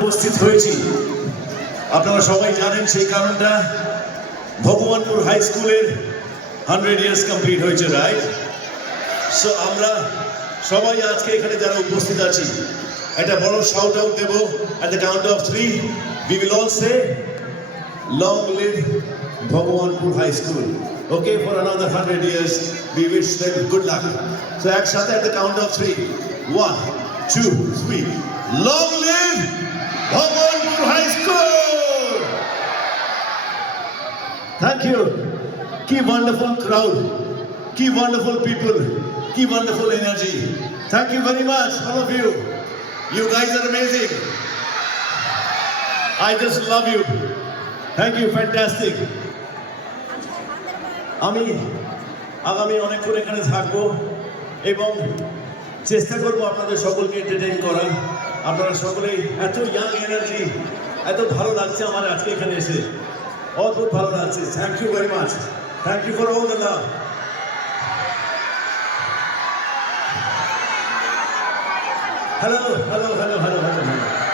উপস্থিত হয়েছি আপনারা সবাই জানেন সেই কারণটা ভগবানপুর হাই স্কুলের 100 ইয়ার্স কমপ্লিট হয়েছে, রাইট? সো আমরা সবাই আজকে এখানে যারা উপস্থিত আছি একটা বড় শাউট আউট দেব at the count of 3 we will all say long live Bhagwanpur high school, okay, for another 100 years we wish them good luck. So একসাথে at the count of 3 1 2 3 long live Bhagwanpur High School! Thank you. Key wonderful crowd, key wonderful people, key wonderful energy. Thank you very much, all of you. You guys are amazing. I just love you. Thank you, fantastic. আমি আগামী অনেকক্ষণ এখানে থাকবো এবং চেষ্টা করবো আপনাদের সকলকে এন্টারটেইন করা। আপনারা সকলেই এত ইয়াং এনার্জি, এত ভালো লাগছে আমার আজকে এখানে এসে, অদ্ভুত ভালো লাগছে। Thank you very much, thank you for all the love. Hello hello hello hello hello hello